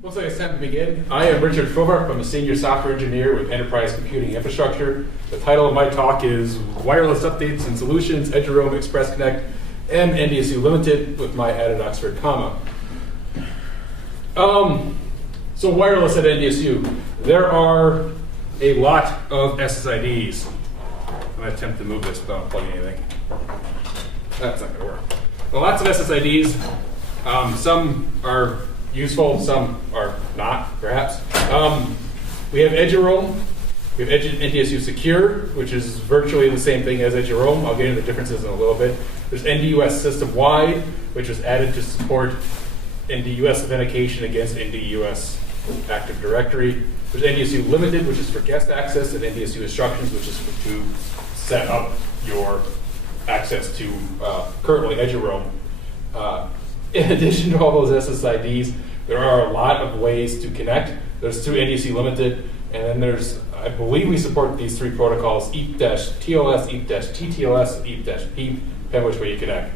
Looks like it's time to begin. I am Richard Fovarp. I'm a senior software engineer with Enterprise Computing Infrastructure. The title of my talk is Wireless Updates and Solutions, EduRoam, Express Connect, and NDSU Limited with my added Oxford comma. So wireless at NDSU. There are a lot of SSIDs. I'm going to attempt to move this without plugging anything. That's not going to work. Well, lots of SSIDs. Some are useful, some are not, perhaps. We have EduRoam, we have NDSU Secure, which is virtually the same thing as EduRoam. I'll get into the differences in a little bit. There's NDUS System-Wide, which was added to support NDUS authentication against NDUS Active Directory. There's NDSU Limited, which is for guest access, and NDSU Instructions, which is to set up your access to currently EduRoam. In addition to all those SSIDs, there are a lot of ways to connect. There's through NDSU Limited, and then there's, I believe we support these three protocols, EEP Dash TLS, EEP Dash TLS, EEP Dash PEEP, depending which way you connect.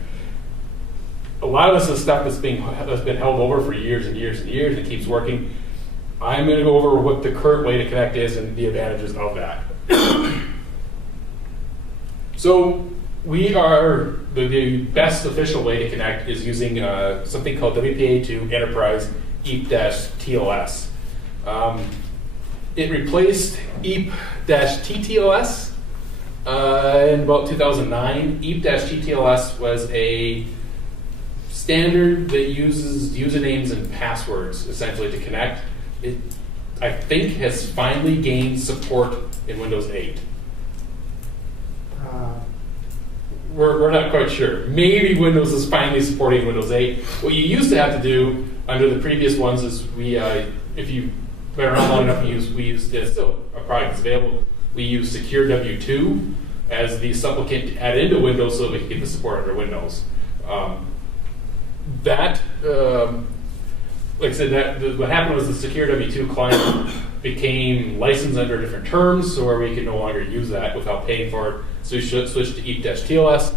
A lot of this is stuff that's been held over for years and years and years and keeps working. I'm going to go over what the current way to connect is and the advantages of that. So we are, the best official way to connect is using something called WPA2 Enterprise EEP Dash TLS. It replaced EEP Dash TLS in about 2009. EEP Dash TLS was a standard that uses usernames and passwords essentially to connect. It, I think, has finally gained support in Windows 8. We're not quite sure. Maybe Windows is finally supporting Windows 8. What you used to have to do under the previous ones is if you've been around long enough, we used it's still a product that's available. We use Secure W2 as the supplicant to add into Windows so that we can get the support under Windows. Like I said, what happened was the Secure W2 client became licensed under different terms, so where we could no longer use that without paying for it. So we should switch to EEP Dash TLS.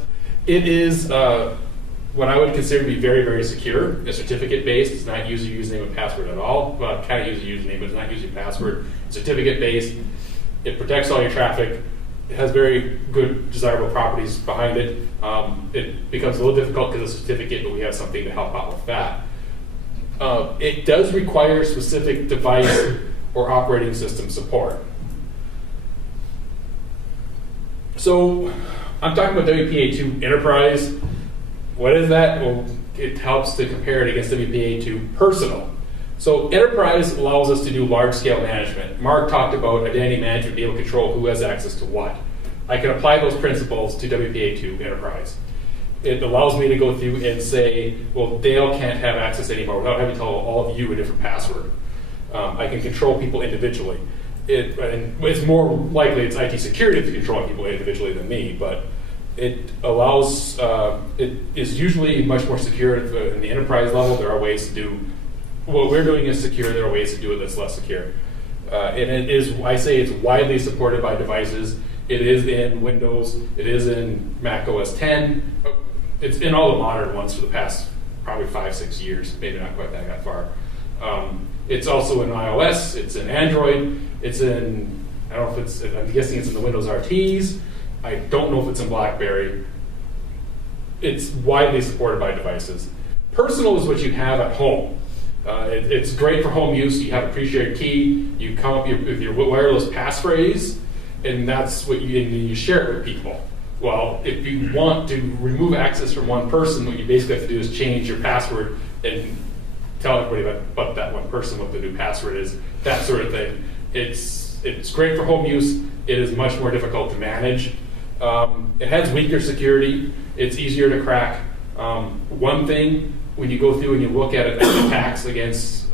It is what I would consider to be very, very secure. It's certificate-based. It's not user username and password at all. Well, kind of user username, but it's not user password. It's certificate-based. It protects all your traffic. It has very good, desirable properties behind it. It becomes a little difficult because it's a certificate, but we have something to help out with that. It does require specific device or operating system support. So I'm talking about WPA2 Enterprise. What is that? Well, it helps to compare it against WPA2 Personal. So Enterprise allows us to do large-scale management. Mark talked about identity management, being able to control who has access to what. I can apply those principles to WPA2 Enterprise. It allows me to go through and say, well, Dale can't have access anymore without having to tell all of you a different password. I can control people individually. And it's more likely it's IT security to control people individually than me, but it allows, it is usually much more secure in the enterprise level. There are ways to do, what we're doing is secure, there are ways to do it that's less secure. And it is, I say it's widely supported by devices. It is in Windows, it is in Mac OS 10. It's in all the modern ones for the past probably 5-6 years, maybe not quite that far. It's also in iOS, it's in Android, it's in, I don't know if it's, I'm guessing it's in the Windows RTs. I don't know if it's in BlackBerry. It's widely supported by devices. Personal is what you have at home. It's great for home use. You have a pre-shared key, you come up with your wireless passphrase, and that's what you share it with people. Well, if you want to remove access from one person, what you basically have to do is change your password and tell everybody about that one person what the new password is, that sort of thing. It's great for home use. It is much more difficult to manage. It has weaker security. It's easier to crack. One thing, when you go through and you look at it, attacks against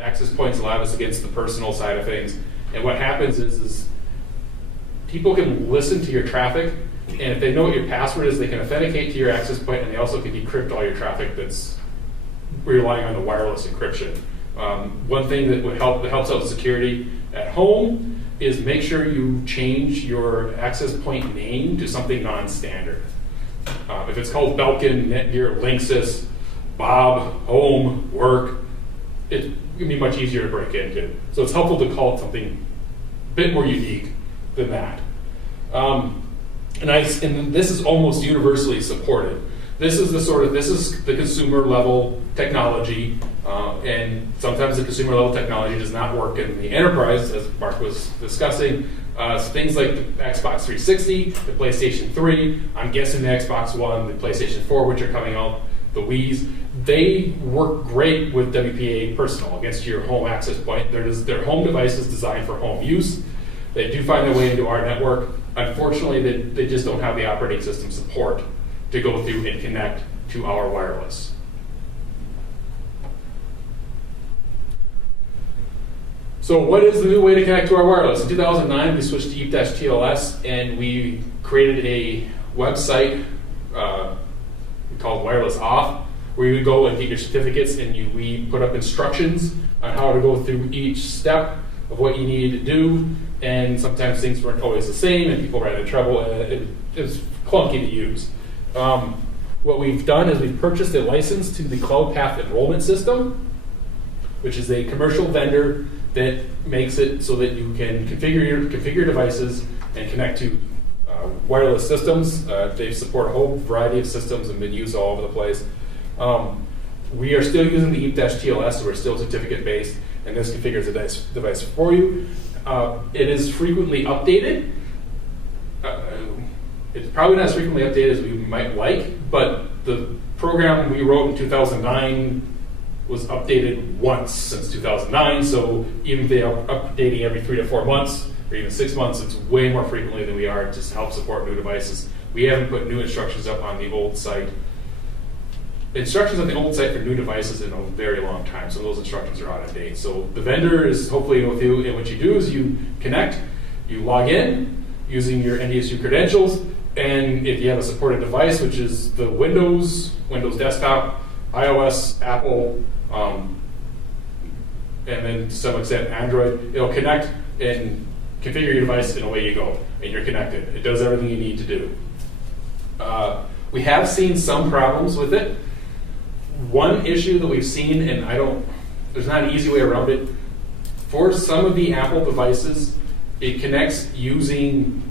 access points, a lot of us against the personal side of things. And what happens is people can listen to your traffic, and if they know what your password is, they can authenticate to your access point, and they also can decrypt all your traffic that's relying on the wireless encryption. One thing that helps out with security at home is make sure you change your access point name to something non-standard. If it's called Belkin, Netgear, Linksys, Bob, Home, Work, it's going to be much easier to break into. So it's helpful to call it something a bit more unique than that. And this is almost universally supported. This is the consumer level technology, and sometimes the consumer level technology does not work in the enterprise, as Mark was discussing. So things like the Xbox 360, the PlayStation 3, I'm guessing the Xbox One, the PlayStation 4, which are coming out, the Wii's, they work great with WPA Personal against your home access point. They're home devices designed for home use. They do find their way into our network. Unfortunately, they just don't have the operating system support to go through and connect to our wireless. So what is the new way to connect to our wireless? In 2009, we switched to EEP Dash TLS, and we created a website called Wireless Off, where you would go and get your certificates, and we put up instructions on how to go through each step of what you needed to do. And sometimes things weren't always the same, and people ran into trouble, and it was clunky to use. What we've done is we've purchased a license to the CloudPath enrollment system, which is a commercial vendor that makes it so that you can configure devices and connect to wireless systems. They support a whole variety of systems and been used all over the place. We are still using the EEP Dash TLS, so we're still certificate based, and this configures the device for you. It is frequently updated. It's probably not as frequently updated as we might like, but the program we wrote in 2009 was updated once since 2009, so even if they are updating every 3 to 4 months, or even 6 months, it's way more frequently than we are to help support new devices. We haven't put new instructions up on the old site. Instructions on the old site for new devices in a very long time, so those instructions are out of date. So the vendor is hopefully with you, and what you do is you connect, you log in using your NDSU credentials, and if you have a supported device, which is the Windows desktop, iOS, Apple, and then to some extent Android, it'll connect and configure your device, and away you go, and you're connected. It does everything you need to do. We have seen some problems with it. One issue that we've seen, and there's not an easy way around it, for some of the Apple devices, it connects using,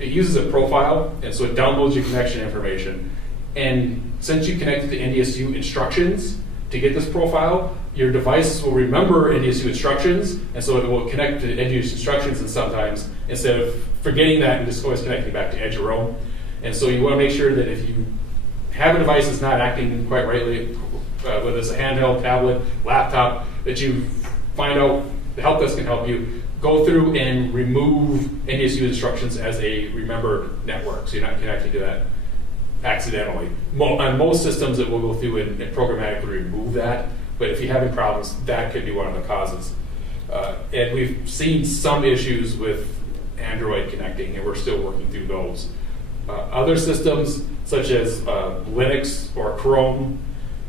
it uses a profile, and so it downloads your connection information. And since you connected to NDSU instructions to get this profile, your device will remember NDSU instructions, and so it will connect to NDSU instructions, and sometimes, instead of forgetting that and just always connecting back to Edge your own. And so you want to make sure that if you have a device that's not acting quite rightly, whether it's a handheld, tablet, laptop, that you find out, the help desk can help you, go through and remove NDSU instructions as a remembered network, so you're not connecting to that accidentally. On most systems, it will go through and programmatically remove that, but if you're having problems, that could be one of the causes. And we've seen some issues with Android connecting, and we're still working through those. Other systems, such as Linux or Chrome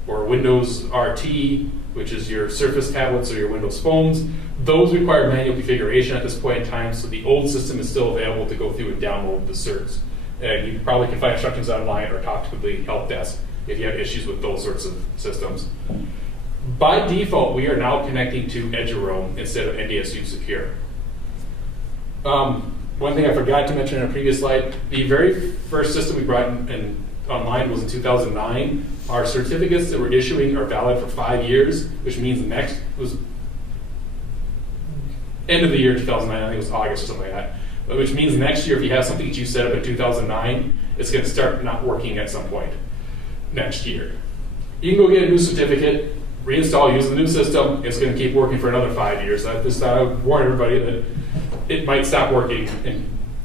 or Windows RT, which is your Surface tablets or your Windows phones, those require manual configuration at this point in time, so the old system is still available to go through and download the certs. And you probably can find instructions online or talk to the help desk if you have issues with those sorts of systems. By default, we are now connecting to Edge your own instead of NDSU Secure. One thing I forgot to mention in a previous slide, the very first system we brought in online was in 2009. Our certificates that we're issuing are valid for 5 years, which means next was end of the year 2009, I think it was August or something like that. Which means next year, if you have something that you set up in 2009, it's going to start not working at some point next year. You can go get a new certificate, reinstall, use the new system. It's going to keep working for another 5 years. I just thought I would warn everybody that it might stop working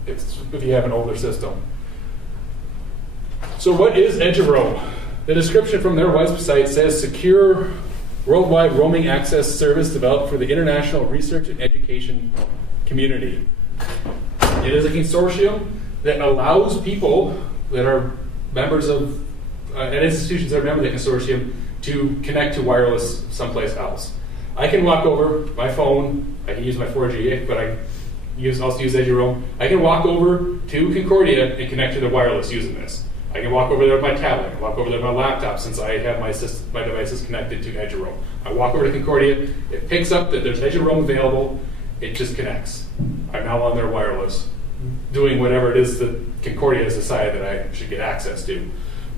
if you have an older system. So what is Edge your own? The description from their website says secure worldwide roaming access service developed for the international research and education community. It is a consortium that allows people that are members of, and institutions that are members of the consortium to connect to wireless someplace else. I can walk over my phone, I can use my 4G, but I also use Edge your own. I can walk over to Concordia and connect to the wireless using this. I can walk over there with my tablet, I can walk over there with my laptop since I have my devices connected to EduRoam. I walk over to Concordia, it picks up that there's EduRoam available, it just connects. I'm now on their wireless, doing whatever it is that Concordia has decided that I should get access to.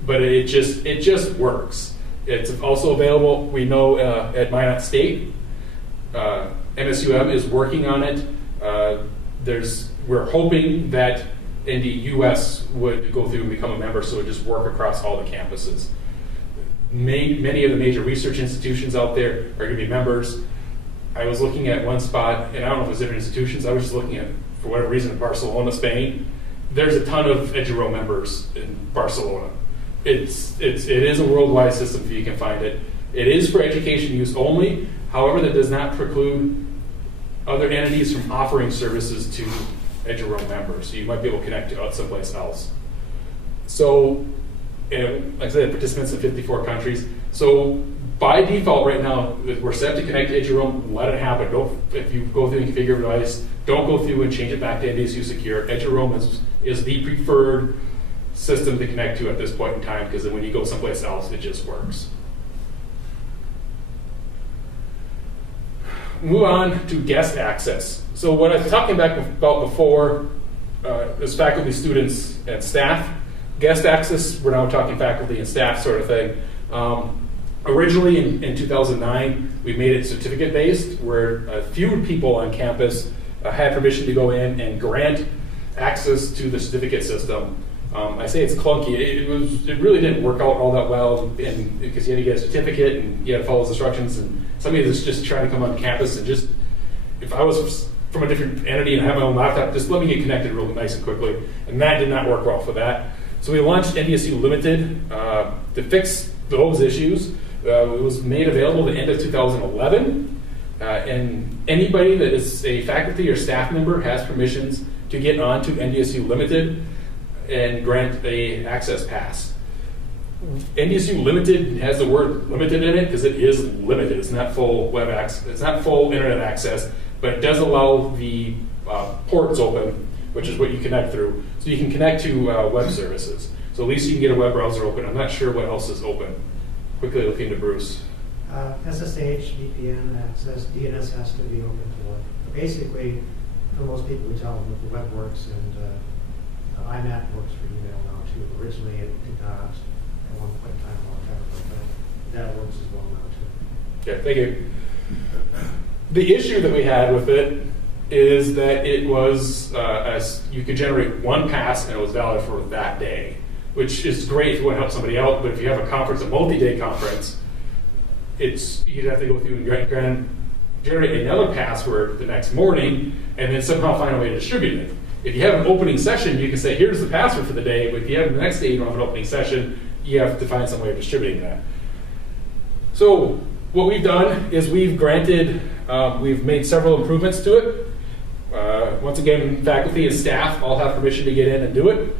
But it just works. It's also available, we know, at Minot State. MSUM is working on it. We're hoping that NDUS would go through and become a member, so it would just work across all the campuses. Many of the major research institutions out there are going to be members. I was looking at one spot, and I don't know if it was different institutions, I was just looking at, for whatever reason, in Barcelona, Spain. There's a ton of EduRoam members in Barcelona. It is a worldwide system if you can find it. It is for education use only. However, that does not preclude other entities from offering services to EduRoam members. So you might be able to connect to someplace else. So, like I said, participants in 54 countries. So by default right now, we're set to connect to EduRoam. Let it happen. If you go through and configure a device, don't go through and change it back to NDSU Secure. EduRoam is the preferred system to connect to at this point in time, because then when you go someplace else, it just works. Move on to guest access. So what I was talking about before is faculty, students, and staff. Guest access, we're now talking faculty and staff sort of thing. Originally in 2009, we made it certificate-based, where a few people on campus had permission to go in and grant access to the certificate system. I say it's clunky. It really didn't work out all that well, and because you had to get a certificate and you had to follow the instructions, and somebody that's just trying to come on campus and just, if I was from a different entity and I have my own laptop, just let me get connected real nice and quickly. And that did not work well for that. So we launched NDSU Limited to fix those issues. It was made available at the end of 2011. And anybody that is a faculty or staff member has permissions to get onto NDSU Limited and grant a access pass. NDSU Limited has the word limited in it because it is limited. It's not full web access. It's not full internet access, but it does allow the ports open, which is what you connect through. So you can connect to web services. So at least you can get a web browser open. I'm not sure what else is open. Quickly looking to Bruce. SSH, VPN access, DNS has to be open to work. Basically, for most people, we tell them that the web works, and IMAP works for email now too. Originally, it did not at one point in time, a long time ago, but that works as well now too. Okay, thank you. The issue that we had with it is that it was, you could generate one pass and it was valid for that day, which is great if you want to help somebody out, but if you have a conference, a multi-day conference, you'd have to go through and generate another password the next morning and then somehow find a way to distribute it. If you have an opening session, you can say, here's the password for the day, but if you have the next day you don't have an opening session, you have to find some way of distributing that. So what we've done is we've made several improvements to it. Once again, faculty and staff all have permission to get in and do it.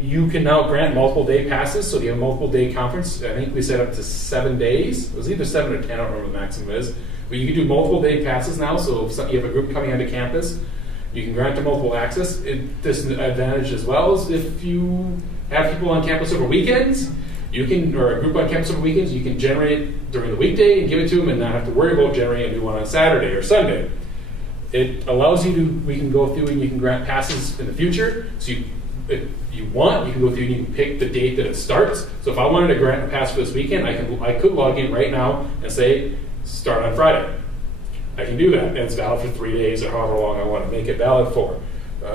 You can now grant multiple day passes, so if you have a multiple day conference, I think we set up to 7 days. It was either 7 or 10, I don't remember what the maximum is. But you can do multiple day passes now, so if you have a group coming onto campus, you can grant to multiple access. This advantage as well is if you have people on campus over weekends, or a group on campus over weekends, you can generate during the weekday and give it to them and not have to worry about generating a new one on Saturday or Sunday. It allows we can go through and you can grant passes in the future. So if you want, you can go through and you can pick the date that it starts. So if I wanted to grant a pass for this weekend, I could log in right now and say, start on Friday. I can do that, and it's valid for 3 days or however long I want to make it valid for.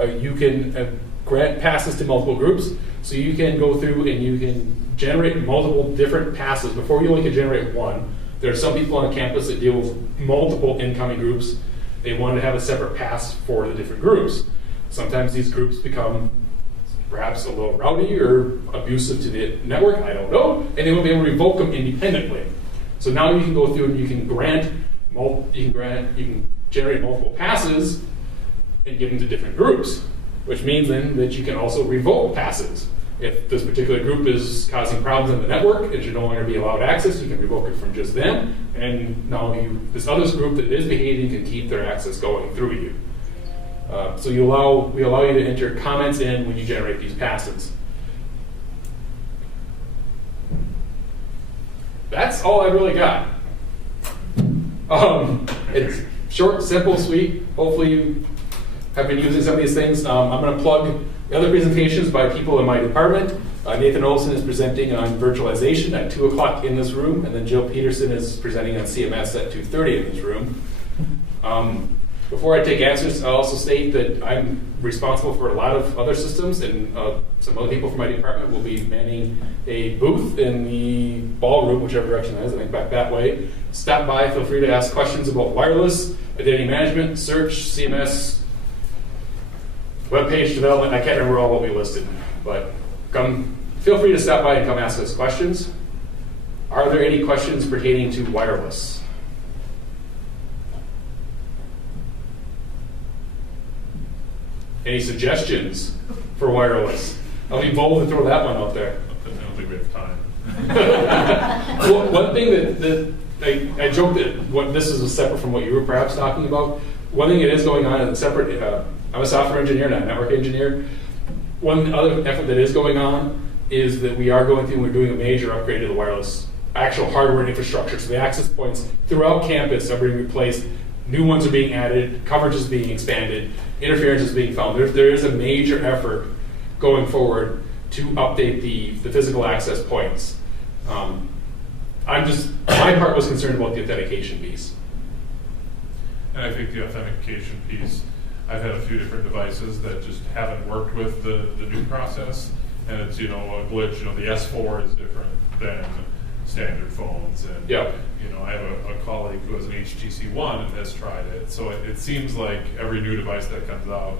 You can grant passes to multiple groups, so you can go through and you can generate multiple different passes. Before you only can generate one. There are some people on campus that deal with multiple incoming groups. They want to have a separate pass for the different groups. Sometimes these groups become perhaps a little rowdy or abusive to the network, I don't know, and they will be able to revoke them independently. So now you can go through and you can generate multiple passes and give them to different groups, which means then that you can also revoke passes. If this particular group is causing problems in the network and should no longer be allowed access, you can revoke it from just them, and now this other group that is behaving can keep their access going through you. So we allow you to enter comments in when you generate these passes. that's all I really got. It's short, simple, sweet. Hopefully you have been using some of these things. I'm going to plug the other presentations by people in my department. Nathan Olson is presenting on virtualization at 2 o'clock in this room, and then Jill Peterson is presenting on CMS at 2:30 in this room. Before I take answers, I'll also state that I'm responsible for a lot of other systems, and some other people from my department will be manning a booth in the ballroom, whichever direction that is, I think back that way. Stop by, feel free to ask questions about wireless, identity management, search, CMS, web page development. I can't remember all what we listed, but feel free to stop by and come ask us questions. Are there any questions pertaining to wireless? Any suggestions for wireless? I'll be bold and throw that one out there. I don't think we have time. Well, one thing that I joked that this is separate from what you were perhaps talking about. One thing that is going on is separate. I'm a software engineer, not a network engineer. One other effort that is going on is that we are going through, we're doing a major upgrade to the wireless actual hardware infrastructure. So the access points throughout campus are being replaced. New ones are being added, coverage is being expanded, interference is being found. There is a major effort going forward to update the physical access points. My part was concerned about the authentication piece. And I think the authentication piece, I've had a few different devices that just haven't worked with the new process. And it's, a glitch, the S4 is different than standard phones. And, Yep. I have a colleague who has an HTC One and has tried it. So it seems like every new device that comes out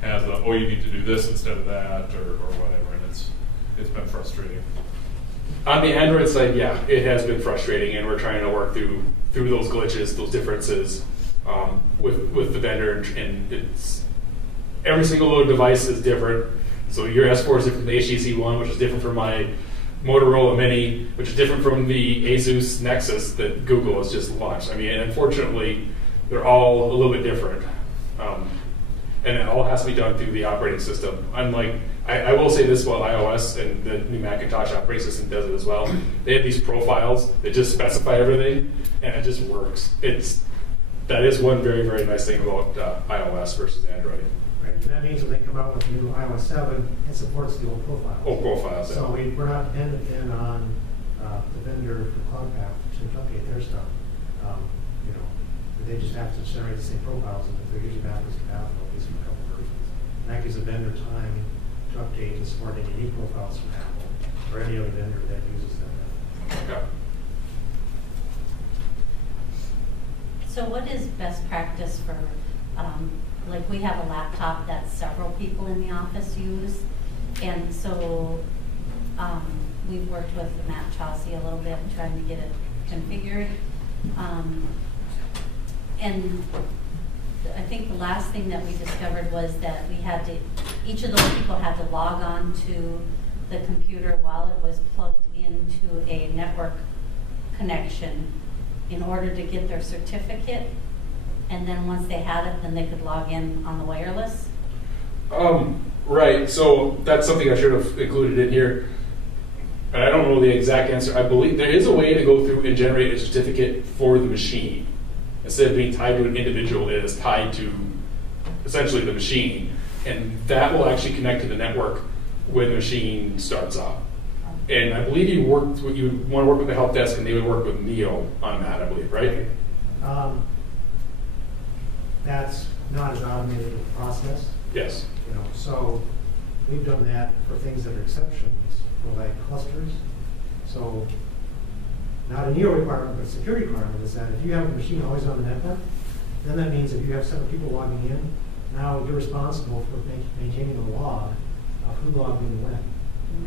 has you need to do this instead of that or whatever. And it's been frustrating. On the Android side, yeah, it has been frustrating, and we're trying to work through those glitches, those differences with the vendor, and it's every single load device is different. So your S4 is different from the HTC One, which is different from my Motorola Mini, which is different from the Asus Nexus that Google has just launched. And unfortunately, they're all a little bit different. And it all has to be done through the operating system. Unlike, I will say this about iOS, and the new Macintosh operating system does it as well. They have these profiles that just specify everything, and it just works. That is one very, very nice thing about iOS versus Android. Right, and that means when they come out with new iOS 7, it supports the old profiles. Old profiles, So yeah. we're not dependent then on the vendor for CloudPath to update their stuff. They just have to generate the same profiles, and if they're using backwards compatible, at least for a couple versions. And that gives a vendor time to update and support any unique profiles from Apple or any other vendor that uses them. Okay. So what is best practice for, we have a laptop that several people in the office use, and so we've worked with Matt Chauncey a little bit trying to get it configured. And I think the last thing that we discovered was that each of those people had to log on to the computer while it was plugged into a network connection in order to get their certificate. And then once they had it, then they could log in on the wireless. Right, so that's something I should have included in here. And I don't know the exact answer. I believe there is a way to go through and generate a certificate for the machine. Instead of being tied to an individual, it is tied to essentially the machine. And that will actually connect to the network when the machine starts up. And I believe you want to work with the help desk, and they would work with Neo on that, I believe, right? That's not as automated of a process. Yes. So we've done that for things that are exceptions, for like clusters. So not a Neo requirement, but a security requirement is that if you have a machine always on the network, then that means if you have several people logging in, now you're responsible for maintaining a log of who logged in when.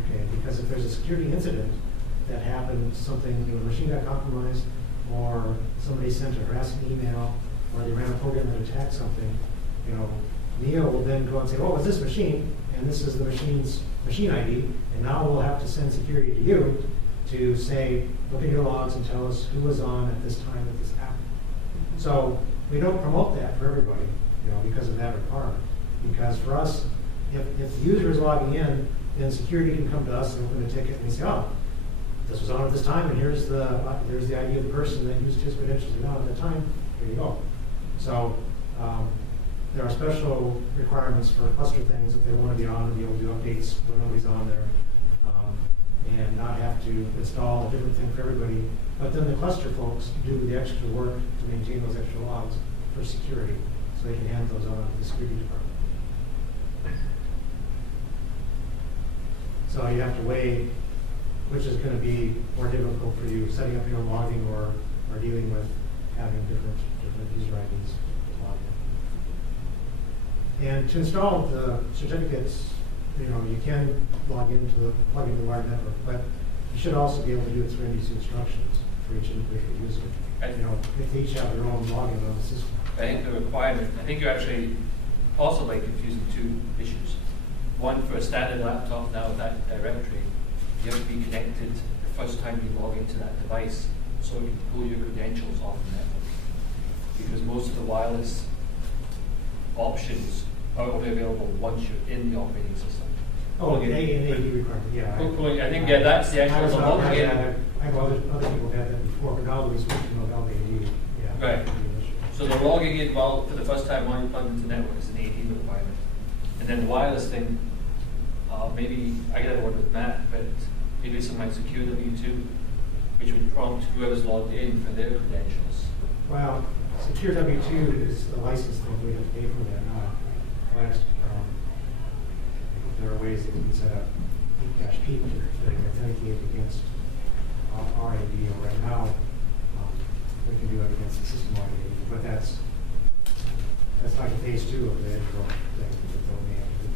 Okay, because if there's a security incident that happened, something, the machine got compromised, or somebody sent a harassing email, or they ran a program that attacked something, Neo will then go and say, oh, it's this machine, and this is the machine's machine ID, and now we'll have to send security to you to say, look at your logs and tell us who was on at this time that this happened. So we don't promote that for everybody, because of that requirement. Because for us, if the user is logging in, then security can come to us and open a ticket and we say, oh, this was on at this time, and here's the ID of the person that used his credentials and not at the time, here you go. So, there are special requirements for cluster things if they want to be on and be able to do updates when nobody's on there, and not have to install a different thing for everybody. But then the cluster folks do the extra work to maintain those extra logs for security, so they can hand those on to the security department. So you have to weigh which is going to be more difficult for you, setting up your own logging or dealing with having different user IDs to log in. And to install the certificates, you can plug into the wired network, but you should also be able to do it through NDSU instructions for each individual user. If they each have their own login on the system. I think the requirement, I think you actually also like confusing two issues. One, for a standard laptop now with that directory, you have to be connected the first time you log into that device so it can pull your credentials off the network. Because most of the wireless options are only available once you're in the operating system. Oh, an AD requirement, yeah. I think, yeah, that's the actual logging in. I know other people have that before, but now that we switch to Novell AD, yeah. Right. So the logging in for the first time while you plug into the network is an AD requirement. And then the wireless thing, maybe, I got to work with Matt, but maybe something like Secure W2, which would prompt whoever's logged in for their credentials. Well, Secure W2 is the license thing, we have to pay for that now. But there are ways that we can set up EEP Dash TLS that can authenticate against our AD, or right now, we can do it against the system-wide AD, but that's like phase 2 of the intro thing that they'll may have to do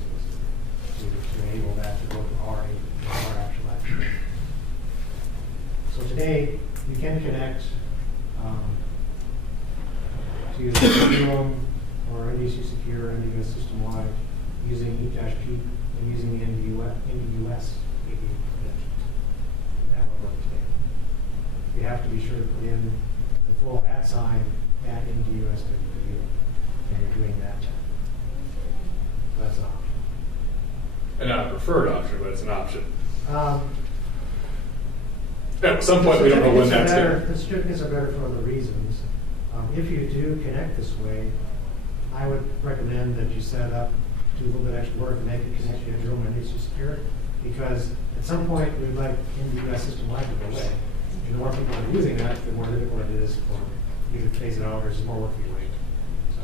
to enable that to go to our actual action. So today, you can connect to the room or NDSU Secure, NDS system-wide, using EEP Dash TLS and using the NDUS AD credentials. That would work today. You have to be sure to put in the full @ sign at NDUS WPA, and you're doing that. That's an option. And not a preferred option, but it's an option. At some point, we don't know when that's going. The certificates are better for other reasons. If you do connect this way, I would recommend that you set up, do a little bit extra work, and make it connect to your own NDSU Secure, because at some point we'd like NDUS system-wide to go away. And the more people are using that, the more difficult it is for you to phase it out, or there's more work for you waiting. So.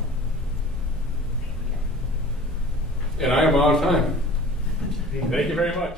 And I am out of time. Thank you very much.